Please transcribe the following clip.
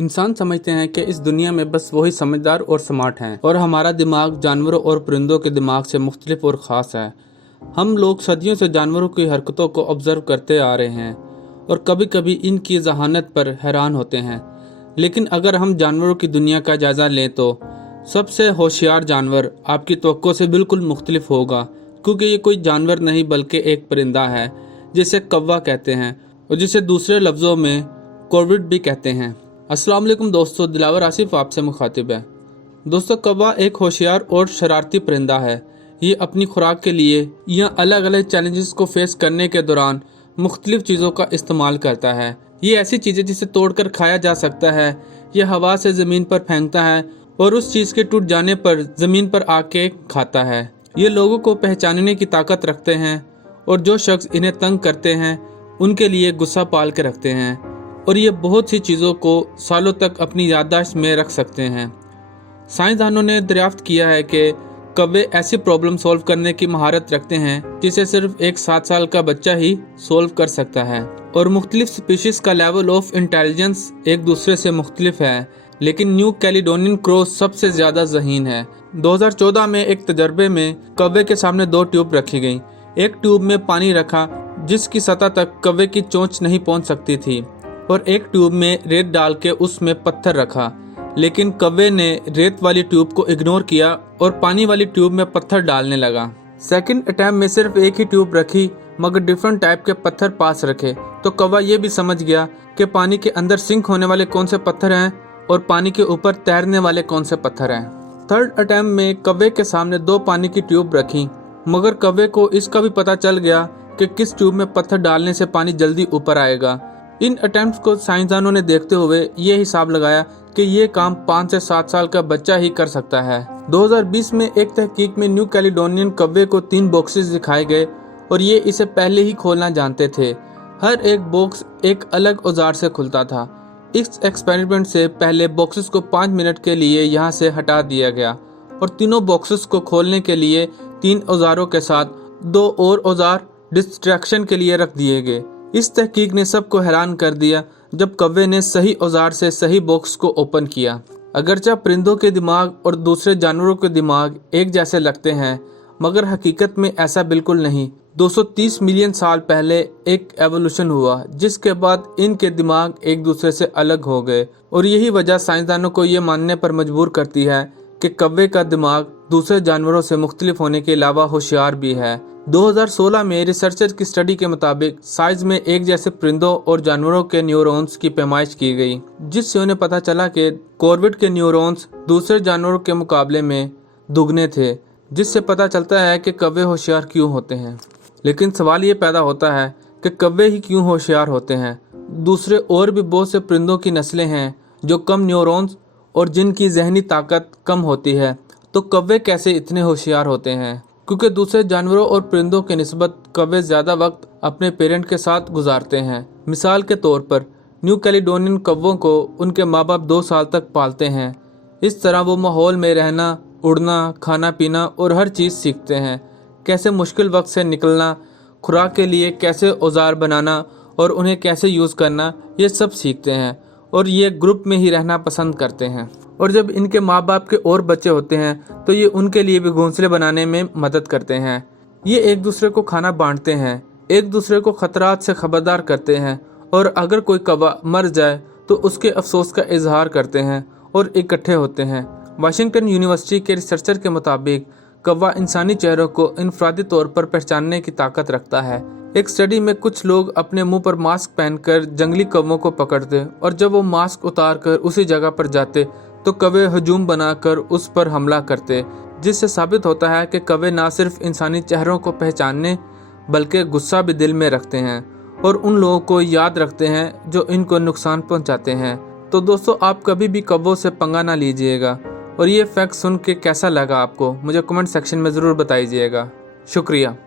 इंसान समझते हैं कि इस दुनिया में बस वही समझदार और स्मार्ट हैं और हमारा दिमाग जानवरों और परिंदों के दिमाग से मुख्तलिफ और ख़ास है। हम लोग सदियों से जानवरों की हरकतों को ऑब्जर्व करते आ रहे हैं और कभी कभी इनकी जहानत पर हैरान होते हैं। लेकिन अगर हम जानवरों की दुनिया का जायज़ा लें तो सबसे होशियार जानवर आपकी तवक्को से बिल्कुल मुख्तलिफ होगा, क्योंकि ये कोई जानवर नहीं बल्कि एक परिंदा है जिसे कौवा कहते हैं और जिसे दूसरे लफ्ज़ों में कॉर्विड भी कहते हैं। अस्सलाम वालेकुम दोस्तों, दिलावर आसिफ आपसे मुखातिब है। दोस्तों, कौवा एक होशियार और शरारती परिंदा है। ये अपनी खुराक के लिए या अलग अलग चैलेंजेस को फेस करने के दौरान मुख्तलिफ चीज़ों का इस्तेमाल करता है। ये ऐसी चीज़ें जिसे तोड़कर खाया जा सकता है, ये हवा से ज़मीन पर फेंकता है और उस चीज़ के टूट जाने पर ज़मीन पर आके खाता है। ये लोगों को पहचानने की ताकत रखते हैं और जो शख्स इन्हें तंग करते हैं उनके लिए गुस्सा पाल के रखते हैं और ये बहुत सी चीज़ों को सालों तक अपनी याददाश्त में रख सकते हैं। साइंसदानों ने दरियाफ्त किया है कि कौवे ऐसी प्रॉब्लम सॉल्व करने की महारत रखते हैं जिसे सिर्फ एक 7 साल का बच्चा ही सॉल्व कर सकता है और मुख्तलिफ स्पीशीज़ का लेवल ऑफ इंटेलिजेंस एक दूसरे से मुख्तलिफ है, लेकिन न्यू कैलिडोनियन क्रो सबसे ज़्यादा ज़हीन है। 2014 में एक तजर्बे में कौवे के सामने 2 ट्यूब रखी गई। एक ट्यूब में पानी रखा जिसकी सतह तक कौवे की चोंच नहीं पहुंच सकती थी और एक ट्यूब में रेत डाल के उसमें पत्थर रखा, लेकिन कौवे ने रेत वाली ट्यूब को इग्नोर किया और पानी वाली ट्यूब में पत्थर डालने लगा। सेकंड अटैम्प्ट में सिर्फ एक ही ट्यूब रखी मगर डिफरेंट टाइप के पत्थर पास रखे, तो कौवा ये भी समझ गया कि पानी के अंदर सिंक होने वाले कौन से पत्थर हैं और पानी के ऊपर तैरने वाले कौन से पत्थर हैं। थर्ड अटैम्प्ट में कौवे के सामने 2 पानी की ट्यूब रखी, मगर कौवे को इसका भी पता चल गया कि किस ट्यूब में पत्थर डालने से पानी जल्दी ऊपर आएगा। इन अटेम्प्ट्स को साइंसदानों ने देखते हुए ये हिसाब लगाया कि ये काम 5 से 7 साल का बच्चा ही कर सकता है। 2020 में एक तहकीक में न्यू कैलिडोनियन कौवे को 3 बॉक्सेस दिखाए गए और ये इसे पहले ही खोलना जानते थे। हर एक बॉक्स एक अलग औजार से खुलता था। इस एक्सपेरिमेंट से पहले बॉक्सेस को 5 मिनट के लिए यहाँ से हटा दिया गया और तीनों बॉक्सेस को खोलने के लिए 3 औजारों के साथ 2 और औजार डिस्ट्रैक्शन के लिए रख दिए गए। इस तहकीक ने सबको हैरान कर दिया जब कौवे ने सही औजार से सही बॉक्स को ओपन किया। अगरचे परिंदों के दिमाग और दूसरे जानवरों के दिमाग एक जैसे लगते हैं, मगर हकीकत में ऐसा बिल्कुल नहीं। 230 मिलियन साल पहले एक एवोल्यूशन हुआ जिसके बाद इनके दिमाग एक दूसरे से अलग हो गए और यही वजह साइंसदानों को ये मानने पर मजबूर करती है कि कौवे का दिमाग दूसरे जानवरों से मुख्तलिफ होने के अलावा होशियार भी है। 2016 में रिसर्चर की स्टडी के मुताबिक साइज में एक जैसे परिंदों और जानवरों के न्यूरॉन्स की पैमाइश की गई, जिससे उन्हें पता चला कि कॉर्विड के न्यूरॉन्स दूसरे जानवरों के मुकाबले में दुगने थे, जिससे पता चलता है कि कौवे होशियार क्यों होते हैं। लेकिन सवाल ये पैदा होता है कि कौवे ही क्यों होशियार होते हैं? दूसरे और भी बहुत से परिंदों की नस्लें हैं जो कम न्यूरॉन्स और जिनकी जहनी ताकत कम होती है, तो कौवे कैसे इतने होशियार होते हैं? क्योंकि दूसरे जानवरों और परिंदों के निस्बत कौवे ज़्यादा वक्त अपने पेरेंट के साथ गुजारते हैं। मिसाल के तौर पर न्यू कैलिडोनियन कौवों को उनके माँ बाप 2 साल तक पालते हैं। इस तरह वो माहौल में रहना, उड़ना, खाना पीना और हर चीज़ सीखते हैं। कैसे मुश्किल वक्त से निकलना, खुराक के लिए कैसे औजार बनाना और उन्हें कैसे यूज़ करना, ये सब सीखते हैं और ये ग्रुप में ही रहना पसंद करते हैं। और जब इनके माँ बाप के और बच्चे होते हैं तो ये उनके लिए भी घोंसले बनाने में मदद करते हैं। ये एक दूसरे को खाना बांटते हैं, एक दूसरे को खतरात से खबरदार करते हैं और अगर कोई कौवा मर जाए तो उसके अफसोस का इजहार करते हैं और इकट्ठे होते हैं। वाशिंगटन यूनिवर्सिटी के रिसर्चर के मुताबिक कौवा इंसानी चेहरों को इनफरादी तौर पर पहचानने की ताकत रखता है। एक स्टडी में कुछ लोग अपने मुंह पर मास्क पहनकर जंगली कौवों को पकड़ते और जब वो मास्क उतार कर उसी जगह पर जाते तो कौवे हजूम बनाकर उस पर हमला करते, जिससे साबित होता है कि कौवे ना सिर्फ इंसानी चेहरों को पहचानने बल्कि गुस्सा भी दिल में रखते हैं और उन लोगों को याद रखते हैं जो इनको नुकसान पहुंचाते हैं। तो दोस्तों, आप कभी भी कौवों से पंगा ना लीजिएगा। और ये फैक्ट सुन के कैसा लगा आपको, मुझे कमेंट सेक्शन में ज़रूर बताइएगा। शुक्रिया।